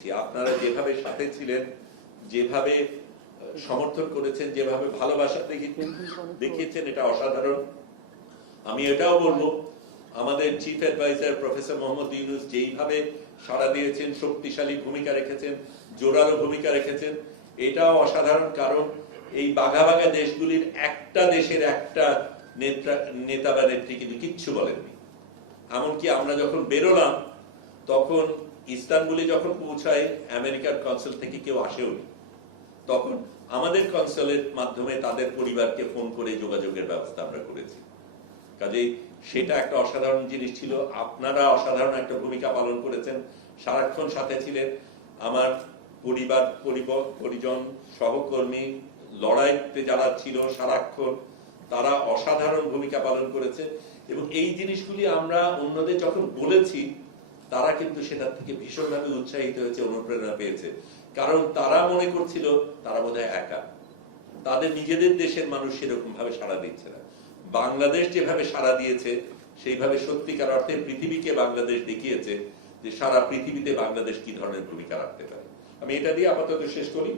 আপনারা যেভাবে সাথে ছিলেন, যেভাবে সমর্থন করেছেন, যেভাবে ভালোবাসা দেখিয়েছেন, এটা অসাধারণ। আমি এটাও বলবো, আমাদের chief adviser professor Muhammad Yunus যেইভাবে সাড়া দিয়েছেন, শক্তিশালী ভূমিকা রেখেছেন, জোরালো ভূমিকা রেখেছেন, এটাও অসাধারণ। কারণ এই বাঘা বাঘা দেশগুলির একটা দেশের একটা নেতা বা নেত্রী কিন্তু কিচ্ছু বলেননি। এমনকি আমরা যখন বেরোলাম তখন ইস্তানবুলে যখন পৌঁছায় আমেরিকার কনসুল থেকে কেউ আসেওনি। তখন আমাদের কনসুলের মাধ্যমে তাদের পরিবারকে ফোন করে যোগাযোগের ব্যবস্থা আমরা করেছি। কাজেই সেটা একটা অসাধারণ জিনিস ছিল। আপনারা অসাধারণ একটা ভূমিকা পালন করেছেন, সারাক্ষণ সাথে ছিলেন। আমার পরিবার পরিজন সহকর্মী লড়াইতে যারা ছিল সারাক্ষণ, তারা অসাধারণ ভূমিকা পালন করেছে। এবং এই জিনিসগুলি আমরা অন্যদের যখন বলেছি, তারা কিন্তু সেটার থেকে ভীষণভাবে উৎসাহিত হয়েছে, অনুপ্রেরণা পেয়েছে। কারণ তারা মনে করছিল তারা বোধহয় একা, তাদের নিজেদের দেশের মানুষ সেরকম ভাবে সাড়া দিচ্ছে না। বাংলাদেশ যেভাবে সাড়া দিয়েছে, সেইভাবে সত্যিকার অর্থে পৃথিবীকে বাংলাদেশ দেখিয়েছে যে সারা পৃথিবীতে বাংলাদেশ কি ধরনের ভূমিকা রাখতে পারে। আমি এটা দিয়ে আপাতত শেষ করি।